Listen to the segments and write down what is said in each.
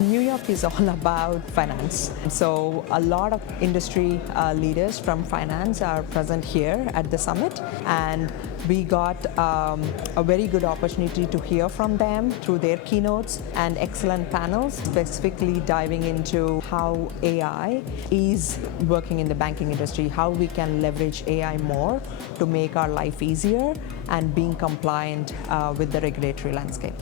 New York is all about finance. So a lot of industry leaders from finance are present here at the summit, and we got a very good opportunity to hear from them through their keynotes and excellent panels, specifically diving into how AI is working in the banking industry, how we can leverage AI more to make our life easier and being compliant with the regulatory landscape.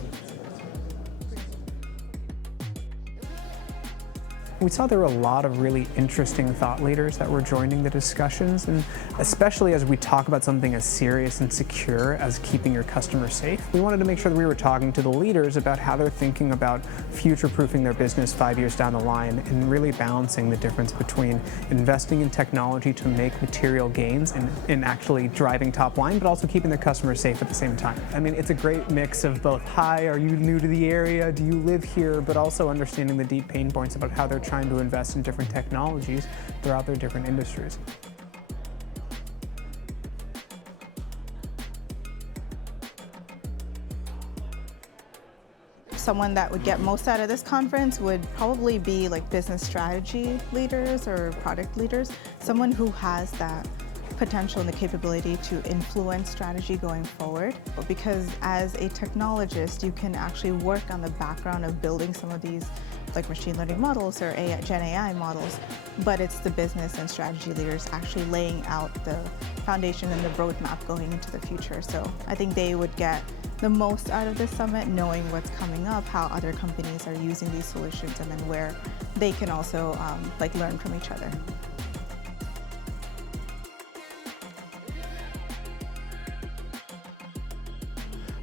We saw there were a lot of really interesting thought leaders that were joining the discussions, and especially as we talk about something as serious and secure as keeping your customers safe, we wanted to make sure that we were talking to the leaders about how they're thinking about future-proofing their business 5 years down the line and really balancing the difference between investing in technology to make material gains and actually driving top line, but also keeping their customers safe at the same time. I mean, it's a great mix of both, hi, are you new to the area, do you live here, but also understanding the deep pain points about how they're trying to invest in different technologies throughout their different industries. Someone that would get most out of this conference would probably be like business strategy leaders or product leaders, someone who has that potential and the capability to influence strategy going forward. But because as a technologist, you can actually work on the background of building some of these like machine learning models or Gen AI models, but it's the business and strategy leaders actually laying out the foundation and the roadmap going into the future. So I think they would get the most out of this summit, knowing what's coming up, how other companies are using these solutions, and then where they can also like learn from each other.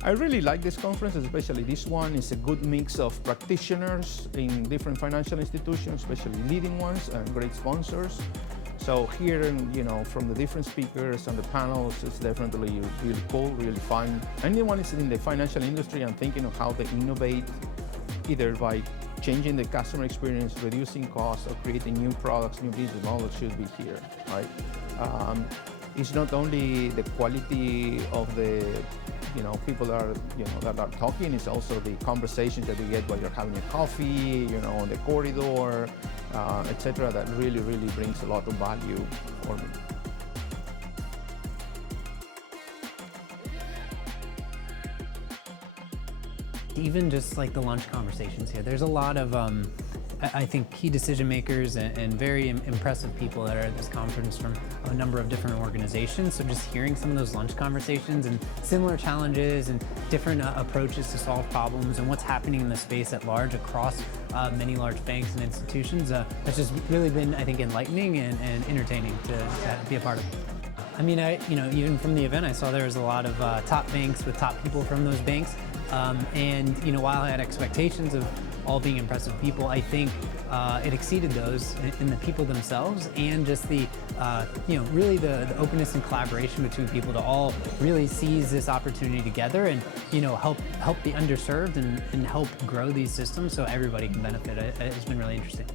I really like this conference, especially this one. It's a good mix of practitioners in different financial institutions, especially leading ones, and great sponsors. So hearing, from the different speakers and the panels, it's definitely really cool, really fun. Anyone is in the financial industry and thinking of how they innovate, either by changing the customer experience, reducing costs, or creating new products, new business models, should be here, right? It's not only the quality of the people that are talking, it's also the conversations that you get while you're having a coffee, on the corridor, etc. That really, really brings a lot of value for me. Even just like the lunch conversations here, there's a lot of I think key decision makers and very impressive people that are at this conference from a number of different organizations. So just hearing some of those lunch conversations and similar challenges and different approaches to solve problems and what's happening in the space at large across many large banks and institutions, that's just really been, I think, enlightening and entertaining to be a part of. I mean, even from the event, I saw there was a lot of top banks with top people from those banks. And while I had expectations of all being impressive people, I think it exceeded those in the people themselves, and just the really the openness and collaboration between people to all really seize this opportunity together and help the underserved and help grow these systems so everybody can benefit. It's been really interesting.